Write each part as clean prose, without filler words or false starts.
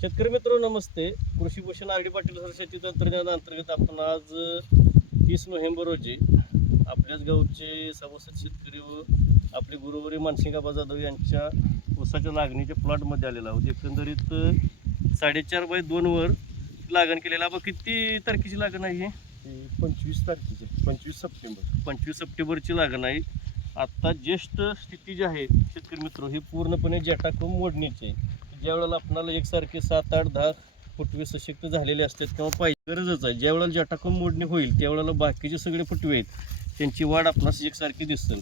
शेतकरी मित्र नमस्ते. Krushi Bhushan R D Patil sir शेती तंत्रज्ञान अंतर्गत आपण आज 30 नोव्हेंबर रोजी आपल्याच गावचे सभासद शेतकरी व आपले गुरुवारी मानसिंगाबा जाधव यांच्या ऊसाच्या लागणीच्या प्लॉटमध्ये आलेला आहोत. एकंदरीत 4.5x2 वर लागण केलेला. बघ किती तारखेची लागण आहे? 25 तारखेची, 25 सप्टेंबर. 25 सप्टेंबरची लागण आहे. आत्ता ज्येष्ठ स्थिती जी आहे शेतकरी मित्र ही पूर्णपणे जटाकुम मोडणीची आहे. ज्यावेळेला आपल्याला एकसारखे 7, 8, 10 फुटवे सशक्त झालेले असतात किंवा पाहिजे गरजच आहे. ज्यावेळेला जटाकुम मोडणी होईल त्यावेळेला बाकीचे सगळे फुटवे आहेत त्यांची वाढ आपणास एकसारखी दिसेल.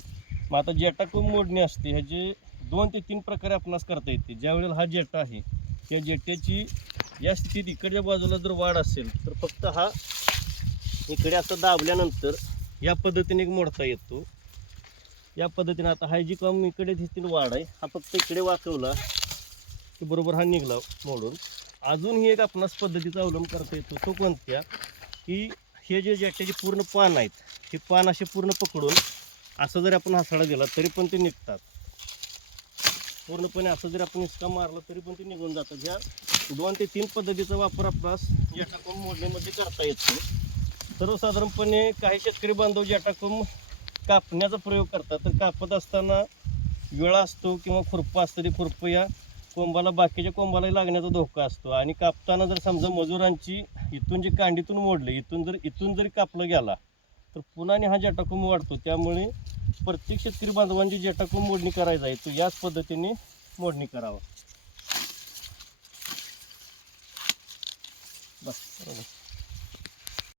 मग आता जटाकुम मोडणी असते ह्याचे 2 ते 3 प्रकारे आपणास करता येते. ज्यावेळेला हा जटा आहे त्या जट्याची या स्थितीत इकडच्या बाजूला जर वाढ असेल तर फक्त हा इकडे असं दाबल्यानंतर या पद्धतीने मोडता येतो. या पद्धतीने आता हा जी काम इकडे दिसतील वाढ आहे हा फक्त इकडे वाकवला की बरोबर हा निघला मोडून. अजूनही एक आपणास पद्धतीचा अवलंब करता येतो. तो कोणत्या की हे जे जट्याचे पूर्ण पान आहेत हे पान असे पूर्ण पकडून असं जरी आपण हासाळा दिला तरी पण ते निघतात. पूर्णपणे असं जरी आपण इसका मारला तरी पण ते निघून जातात. ह्या 2 ते 3 पद्धतीचा वापर आपणास जटाकुम मोडणीमध्ये करता येतो. सर्वसाधारणपणे काही शेतकरी बांधव जटाकुम कापण्याचा प्रयोग करतात. तर कापत असताना विळा असतो किंवा खुरपं असतं, ते खुरपं या कोंबाला बाकीच्या कोंबाला लागण्याचा धोका असतो. आणि कापताना जर समजा मजुरांची इथून जे कांडीतून मोडले इथून जरी कापलं गेला तर पुन्हा हा जटाकुम वाढतो. त्यामुळे प्रत्येक शेतकरी बांधवांची जटाकुम मोडणी करायचा आहे तो याच पद्धतीने मोडणी करावा. बस.